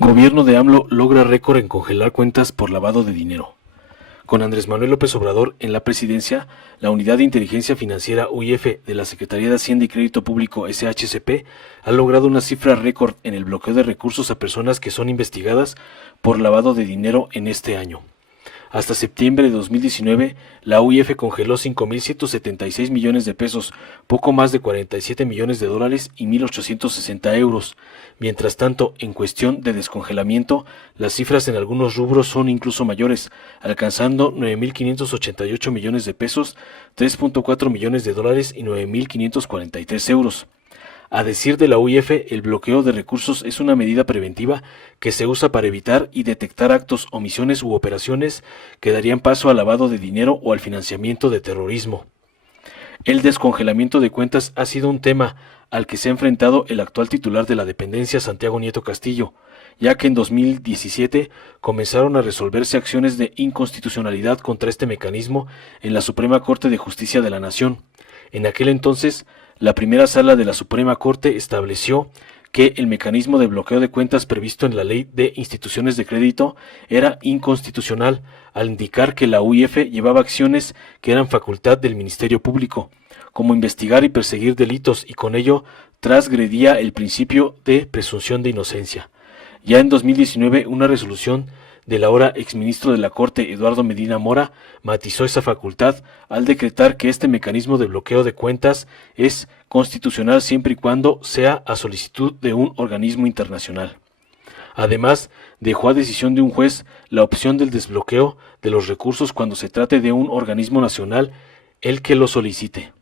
Gobierno de AMLO logra récord en congelar cuentas por lavado de dinero. Con Andrés Manuel López Obrador en la presidencia, la Unidad de Inteligencia Financiera UIF de la Secretaría de Hacienda y Crédito Público SHCP ha logrado una cifra récord en el bloqueo de recursos a personas que son investigadas por lavado de dinero en este año. Hasta septiembre de 2019, la UIF congeló 5.176 millones de pesos, poco más de 47 millones de dólares y 1.860 euros. Mientras tanto, en cuestión de descongelamiento, las cifras en algunos rubros son incluso mayores, alcanzando 9.588 millones de pesos, 3.4 millones de dólares y 9.543 euros. A decir de la UIF, el bloqueo de recursos es una medida preventiva que se usa para evitar y detectar actos, omisiones u operaciones que darían paso al lavado de dinero o al financiamiento de terrorismo. El descongelamiento de cuentas ha sido un tema al que se ha enfrentado el actual titular de la dependencia, Santiago Nieto Castillo, ya que en 2017 comenzaron a resolverse acciones de inconstitucionalidad contra este mecanismo en la Suprema Corte de Justicia de la Nación. En aquel entonces, la primera sala de la Suprema Corte estableció que el mecanismo de bloqueo de cuentas previsto en la Ley de Instituciones de Crédito era inconstitucional, al indicar que la UIF llevaba acciones que eran facultad del Ministerio Público, como investigar y perseguir delitos, y con ello transgredía el principio de presunción de inocencia. Ya en 2019, una resolución del ahora exministro de la Corte, Eduardo Medina Mora, matizó esa facultad al decretar que este mecanismo de bloqueo de cuentas es constitucional siempre y cuando sea a solicitud de un organismo internacional. Además, dejó a decisión de un juez la opción del desbloqueo de los recursos cuando se trate de un organismo nacional el que lo solicite.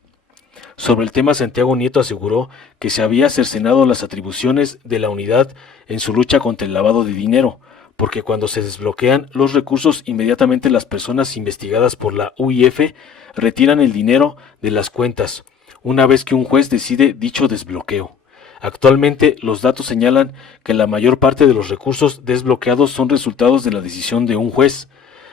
Sobre el tema, Santiago Nieto aseguró que se había cercenado las atribuciones de la unidad en su lucha contra el lavado de dinero, porque cuando se desbloquean los recursos, inmediatamente las personas investigadas por la UIF retiran el dinero de las cuentas, una vez que un juez decide dicho desbloqueo. Actualmente, los datos señalan que la mayor parte de los recursos desbloqueados son resultados de la decisión de un juez.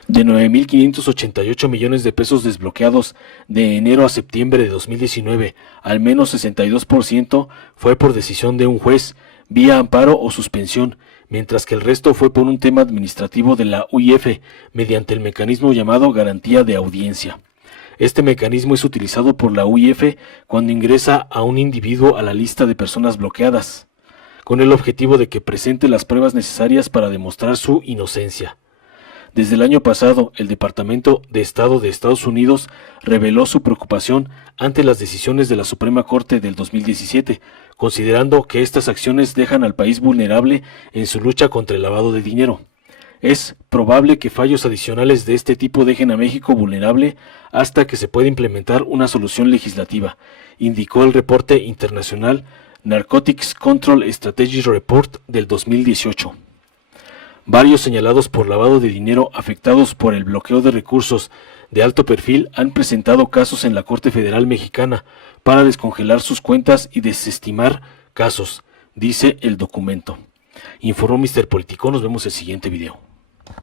De 9.588 millones de pesos desbloqueados de enero a septiembre de 2019, al menos 62% fue por decisión de un juez, vía amparo o suspensión, mientras que el resto fue por un tema administrativo de la UIF, mediante el mecanismo llamado garantía de audiencia. Este mecanismo es utilizado por la UIF cuando ingresa a un individuo a la lista de personas bloqueadas, con el objetivo de que presente las pruebas necesarias para demostrar su inocencia. Desde el año pasado, el Departamento de Estado de Estados Unidos reveló su preocupación ante las decisiones de la Suprema Corte del 2017, considerando que estas acciones dejan al país vulnerable en su lucha contra el lavado de dinero. Es probable que fallos adicionales de este tipo dejen a México vulnerable hasta que se pueda implementar una solución legislativa, indicó el reporte internacional Narcotics Control Strategy Report del 2018. Varios señalados por lavado de dinero afectados por el bloqueo de recursos de alto perfil han presentado casos en la Corte Federal Mexicana para descongelar sus cuentas y desestimar casos, dice el documento. Informó Mr. Político. Nos vemos en el siguiente video.